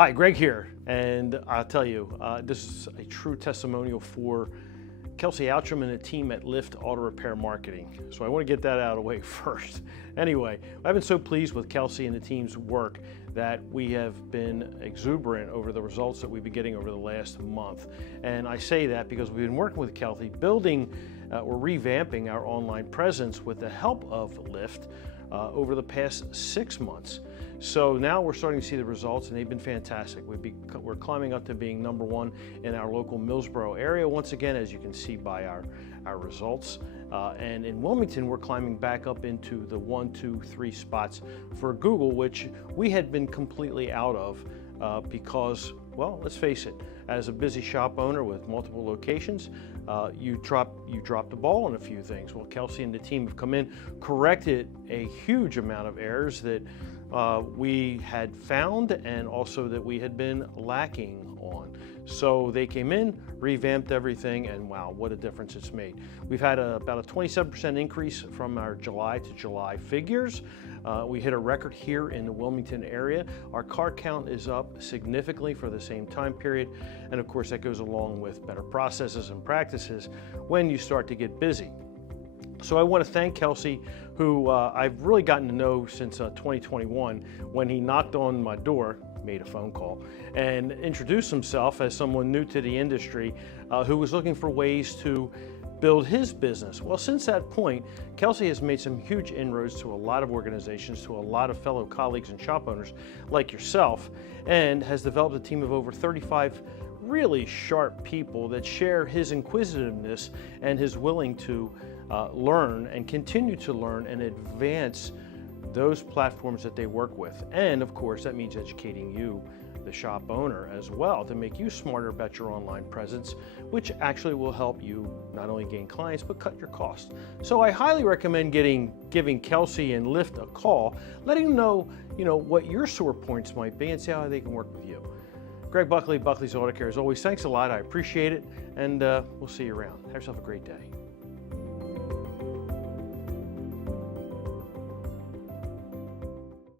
Hi, Greg here, and I'll tell you, this is a true testimonial for Kelsey Outram and the team at Lift Auto Repair Marketing. So I want to get that out of the way first. Anyway, I've been so pleased with Kelsey and the team's work that we have been exuberant over the results that we've been getting over the last month. And I say that because we've been working with Kelsey, building or revamping our online presence with the help of Lift over the past 6 months. So now we're starting to see the results, and they've been fantastic. We're climbing up to being #1 in our local Millsboro area, once again, as you can see by our results. And in Wilmington, we're climbing back up into the 1, 2, 3 spots for Google, which we had been completely out of because, well, let's face it, as a busy shop owner with multiple locations, you drop the ball on a few things. Well, Kelsey and the team have come in, corrected a huge amount of errors that we had found and also that we had been lacking on. So they came in, revamped everything, and wow, what a difference it's made. We've had about a 27% increase from our July to July figures. We hit a record here in the Wilmington area. Our car count is up significantly for the same time period. And of course, that goes along with better processes and practices when you start to get busy. So I want to thank Kelsey, who I've really gotten to know since 2021, when he knocked on my door, made a phone call, and introduced himself as someone new to the industry who was looking for ways to build his business. Well, since that point, Kelsey has made some huge inroads to a lot of organizations, to a lot of fellow colleagues and shop owners like yourself, and has developed a team of over 35 really sharp people that share his inquisitiveness and his willing to learn and continue to learn and advance those platforms that they work with. And of course, that means educating you, the shop owner, as well, to make you smarter about your online presence, which actually will help you not only gain clients, but cut your costs. So I highly recommend giving Kelsey and Lift a call, letting them know, what your sore points might be and see how they can work with you. Greg Buckley, Buckleys Auto Care. As always, thanks a lot. I appreciate it, and we'll see you around. Have yourself a great day.